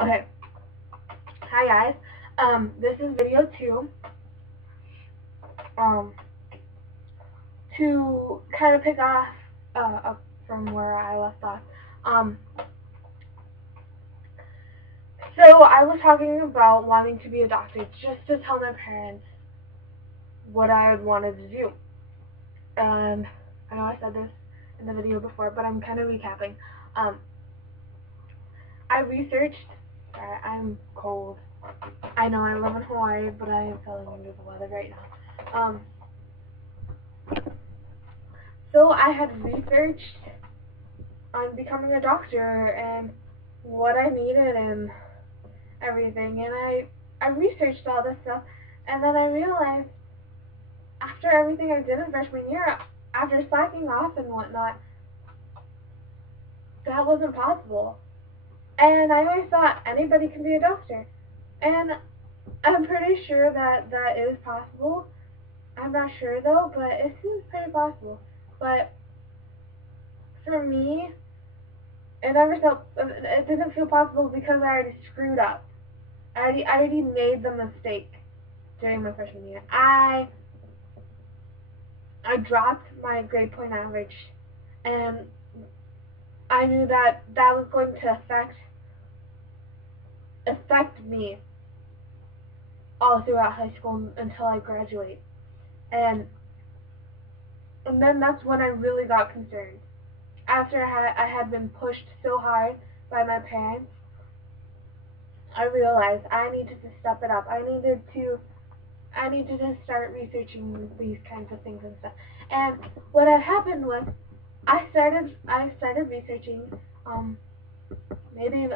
Okay. Hi guys. This is video 2. Um, to kind of pick off up from where I left off. Um, so I was talking about wanting to be a doctor just to tell my parents what I had wanted to do. And I know I said this in the video before, but I'm kind of recapping. I researched. Sorry, I'm cold. I know I live in Hawaii, but I am feeling under the weather right now. So I had researched on becoming a doctor and what I needed and everything, and I researched all this stuff, and then I realized after everything I did in freshman year, after slacking off and whatnot, that wasn't possible. And I always thought anybody can be a doctor, and I'm pretty sure that that is possible. I'm not sure though, but it seems pretty possible. But for me, it didn't feel possible because I already screwed up. I already made the mistake during my freshman year. I dropped my grade point average, and I knew that that was going to affect me all throughout high school until I graduate. And then that's when I really got concerned. After I had been pushed so hard by my parents, I realized I needed to step it up. I needed to start researching these kinds of things and stuff. And what had happened was I started researching maybe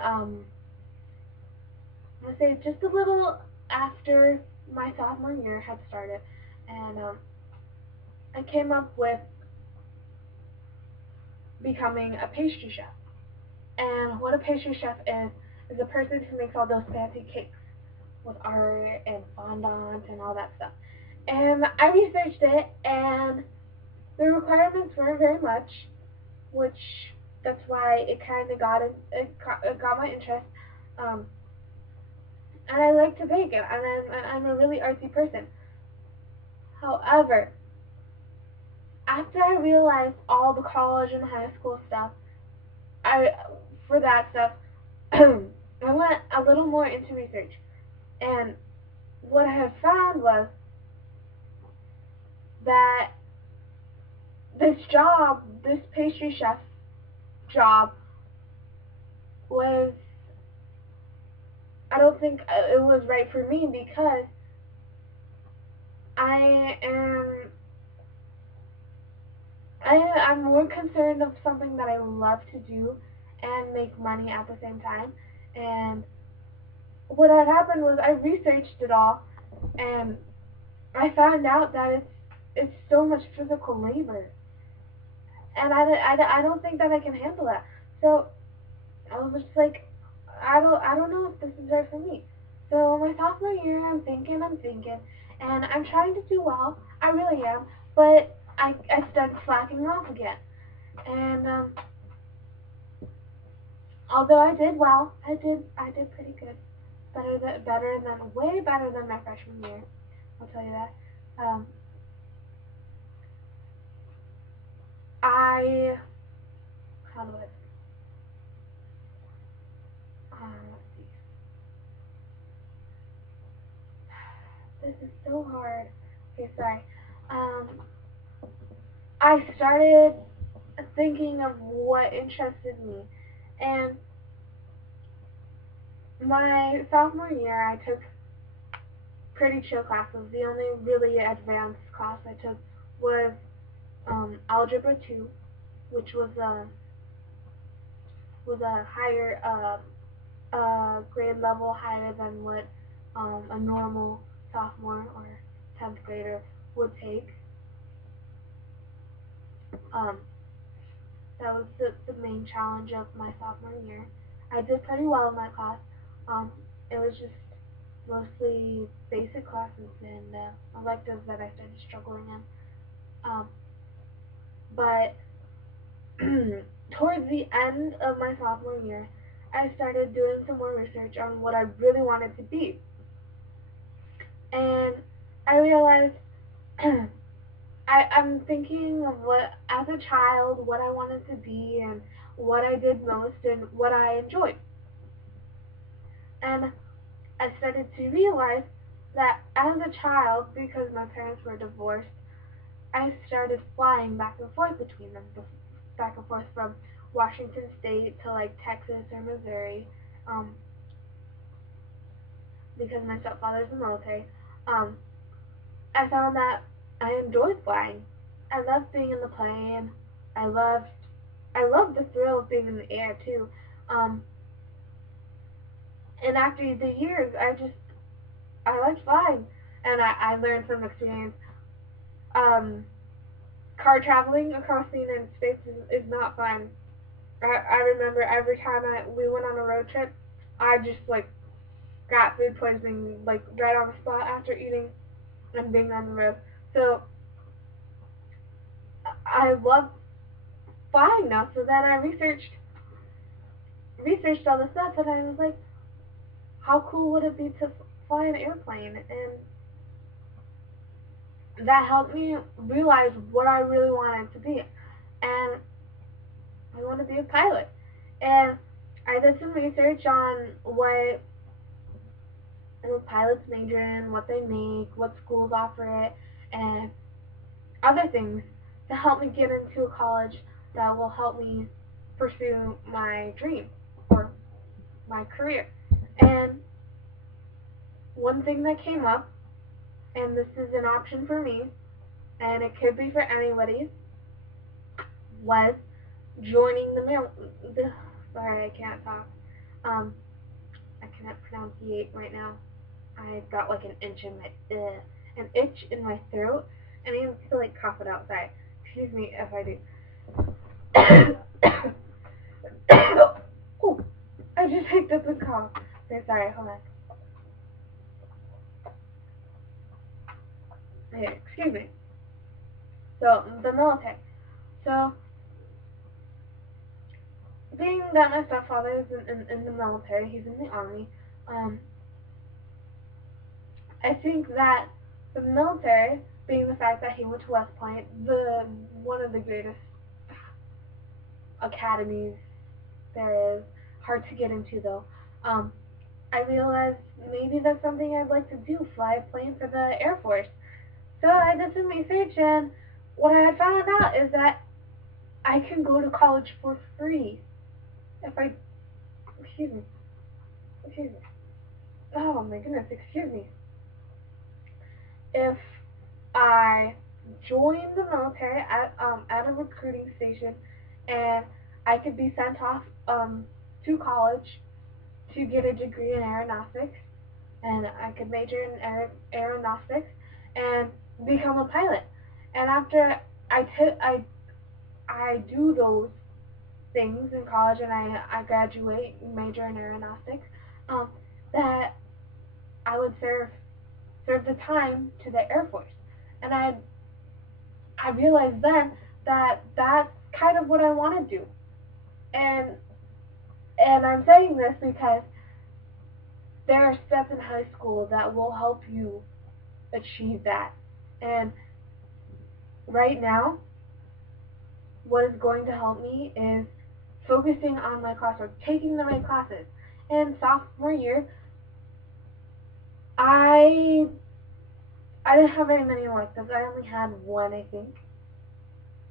let's say just a little after my sophomore year had started, and I came up with becoming a pastry chef. And what a pastry chef is a person who makes all those fancy cakes with art and fondant and all that stuff. And I researched it, and the requirements weren't very much, which that's why it kind of it got my interest. Um, and I like to bake, and I'm a really artsy person. However, after I realized all the college and high school stuff, I for that stuff, I went a little more into research, and what I had found was that this pastry chef job, was I don't think it was right for me because I am I'm more concerned of something that I love to do and make money at the same time. And what had happened was I researched it all, and I found out that it's so much physical labor, and I don't think that I can handle that. So I was just like, I don't know if this is right for me. So my sophomore year, I'm thinking, and I'm trying to do well. I really am, but I started slacking off again. And although I did well, I did pretty good, way better than my freshman year. I'll tell you that. Um, I how do I let's see. This is so hard. Okay, sorry. Um, I started thinking of what interested me, and my sophomore year I took pretty chill classes. The only really advanced class I took was Algebra 2, which was a higher grade level higher than what a normal sophomore or 10th grader would take. Um, that was the main challenge of my sophomore year. I did pretty well in that class. It was just mostly basic classes and electives that I started struggling in. But towards the end of my sophomore year, I started doing some more research on what I really wanted to be. And I realized I'm thinking of what, as a child, what I wanted to be and what I did most and what I enjoyed. And I started to realize that as a child, because my parents were divorced, I started flying back and forth between them, back and forth from Washington State to like Texas or Missouri, um, because my stepfather's in the military. Um, I found that I enjoyed flying. I loved being in the plane. I loved I loved the thrill of being in the air too. Um, and after the years, I liked flying, and I learned from experience. Um, car traveling across the United States is not fun. I remember every time we went on a road trip, I just like got food poisoning like right on the spot after eating and being on the road. So I love flying now. So then I researched all this stuff, and I was like, how cool would it be to fly an airplane? And that helped me realize what I really wanted to be. And I want to be a pilot. And I did some research on what pilots major in, what they make, what schools offer it, and other things to help me get into a college that will help me pursue my dream or my career. And one thing that came up, and this is an option for me, and it could be for anybody, was joining the sorry, I can't talk. I cannot pronunciate right now. I've got like an itch in my throat, and I need to like cough it out. Sorry. Excuse me if I do. Oh, I just picked up a cough. Okay, sorry, hold on. Okay, excuse me. So, the military. So, being that my stepfather is in the military, he's in the army, I think that the military, being the fact that he went to West Point, one of the greatest academies there is, hard to get into though, I realized maybe that's something I'd like to do, fly a plane for the Air Force. So I did some research, and what I had found out is that I can go to college for free if I, excuse me, excuse me, oh my goodness, excuse me, if I joined the military at a recruiting station, and I could be sent off to college to get a degree in aeronautics, and I could major in aeronautics and become a pilot. And after I do those things in college, and I graduate, major in aeronautics, um, that I would serve the time to the Air Force. And I realized then that that's kind of what I want to do. And I'm saying this because there are steps in high school that will help you achieve that. And right now, what is going to help me is focusing on my classwork, taking the right classes. And sophomore year, I didn't have very many electives. I only had one, I think.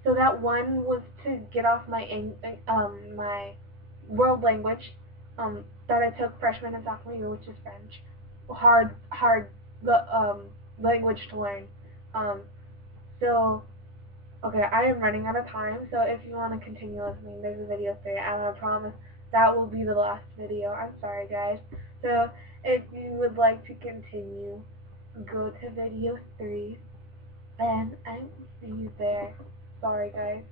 So that one was to get off my world language that I took freshman and sophomore year, which is French. Hard language to learn. Um, so okay, I am running out of time. So if you want to continue listening, there's a video 3, and I promise that will be the last video. I'm sorry, guys. So if you would like to continue, go to video 3, and I will see you there. Sorry, guys.